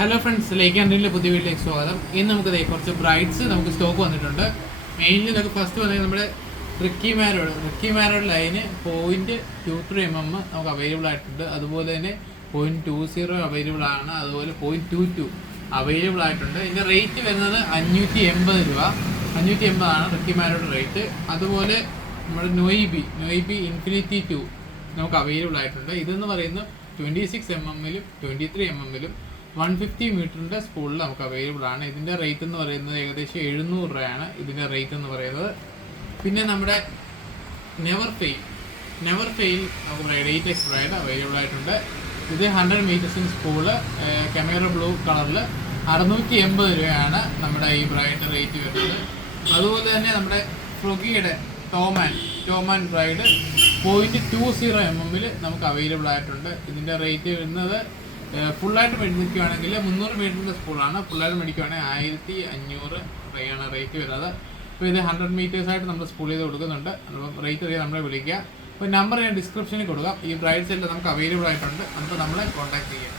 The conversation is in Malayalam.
ഹലോ ഫ്രണ്ട്സ്, ലേക്ക് ആൻഡ്രീൻ്റെ പുതിയ വീട്ടിലേക്ക് സ്വാഗതം. ഇന്ന് നമുക്ക് കുറച്ച് ബ്രൈഡ്സ് നമുക്ക് സ്റ്റോക്ക് വന്നിട്ടുണ്ട്. മെയിൻലി നമുക്ക് ഫസ്റ്റ് വന്നത് നമ്മുടെ റിക്കി മാരോഡ് ലൈന് 0.23 mm നമുക്ക് അവൈലബിൾ ആയിട്ടുണ്ട്. അതുപോലെ തന്നെ 0.20 അവൈലബിൾ ആണ്. അതുപോലെ 0.22 അവൈലബിൾ ആയിട്ടുണ്ട്. ഇതിൻ്റെ റേറ്റ് വരുന്നത് 580 രൂപ. 580 ആണ് റിക്കി മാരോഡ് റേറ്റ്. അതുപോലെ നമ്മുടെ നൊയ്ബി ഇൻഫിനിറ്റി 2 നമുക്ക് അവൈലബിൾ ആയിട്ടുണ്ട്. ഇതെന്ന് പറയുന്നത് 26 mm 23 mm 150 മീറ്ററിൻ്റെ സ്പൂളിൽ നമുക്ക് അവൈലബിൾ ആണ്. ഇതിൻ്റെ റേറ്റ് എന്ന് പറയുന്നത് ഏകദേശം 700 രൂപയാണ് ഇതിൻ്റെ റേറ്റ് എന്ന് പറയുന്നത്. പിന്നെ നമ്മുടെ നെവർ ഫെയിൽ നമുക്ക് ബ്രൈഡ് ബ്രൈഡ് അവൈലബിൾ ആയിട്ടുണ്ട്. ഇത് 100 മീറ്റേഴ്സിൻ്റെ സ്പൂള് കമേറ ബ്ലൂ കളറിൽ 680 രൂപയാണ് നമ്മുടെ ഈ ബ്രൈഡിൻ്റെ റേറ്റ് വരുന്നത്. അതുപോലെ തന്നെ നമ്മുടെ ഫ്രൊഗിയുടെ ടോമാൻ ബ്രൈഡ് 0.20 mm നമുക്ക് അവൈലബിൾ ആയിട്ടുണ്ട്. ഇതിൻ്റെ റേറ്റ് വരുന്നത് ഫുള്ളായിട്ട് മേടിക്കുകയാണെങ്കിൽ 300 മീറ്ററിൻ്റെ സ്പൂളാണ്. ഫുള്ളായിട്ട് മേടിക്കുകയാണെങ്കിൽ 1500 രൂപയാണ് റേറ്റ് വരുന്നത്. അപ്പോൾ ഇത് 100 മീറ്റേഴ്സായിട്ട് നമ്മൾ സ്പൂൾ ചെയ്ത് കൊടുക്കുന്നുണ്ട്. അപ്പം റേറ്റ് അറിയാൻ നമ്മളെ വിളിക്കുക. അപ്പോൾ നമ്പർ ഞാൻ ഡിസ്ക്രിപ്ഷനിൽ കൊടുക്കാം. ഈ ബ്രൈഡ്സ് എല്ലാം നമുക്ക് അവൈലബിൾ ആയിട്ടുണ്ട്. അപ്പോൾ നമ്മളെ കോൺടാക്ട് ചെയ്യാം.